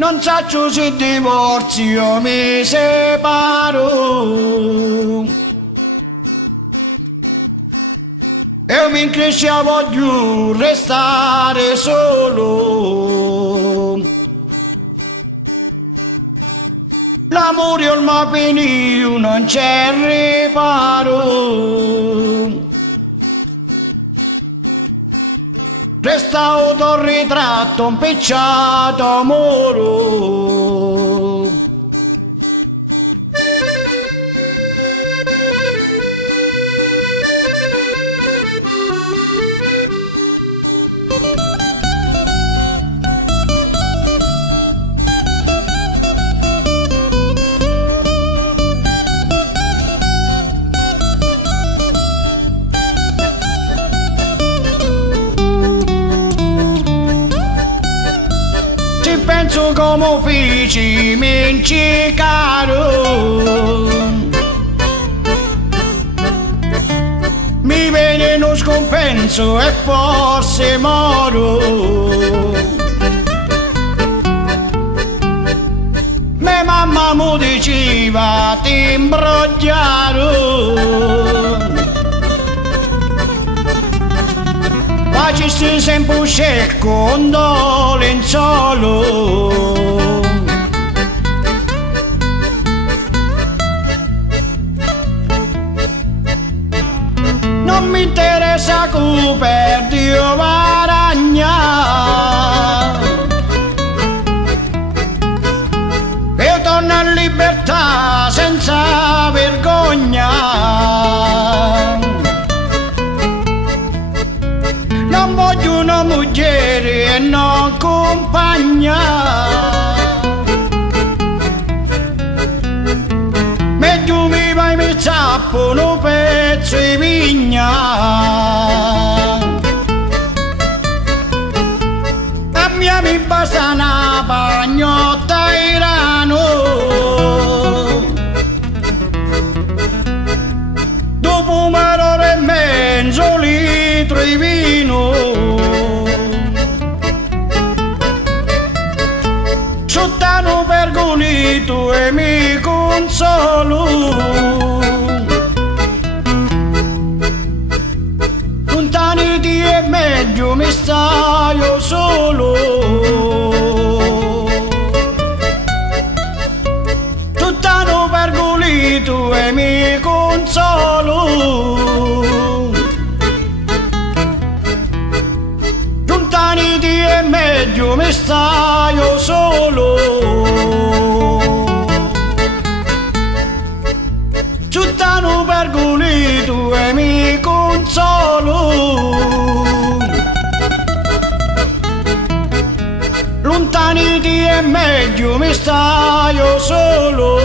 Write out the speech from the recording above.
Non saccio se divorzio mi separo. Io mi increscia voglio restare solo. L'amore ormai finito non c'è riparo. Resta autoritratto un pecciato muro. Penso come feci minci caro. Mi viene uno scompenso e forse moro. Mia mamma mi diceva ti imbrogliaro. Facessi sempre un scecco, un lenzuolo. Non mi interessa che perdi io varagna. Io torno a libertà senza vergogna. Non voglio una moglie e non compagna. Meglio mi vai mi zappo un pezzo di vigna. A mia mi basta una pagnotta irano. Dopo un'ora e mezzo litro di vino. Sottano pergolito e mi consolo. Lontani di e meglio mi stai solo. Sottano pergolito e mi consolo. Lontani di e meglio mi stai solo. Sottano pergolito e mi consolo. Lontani di e meglio mi stai solo.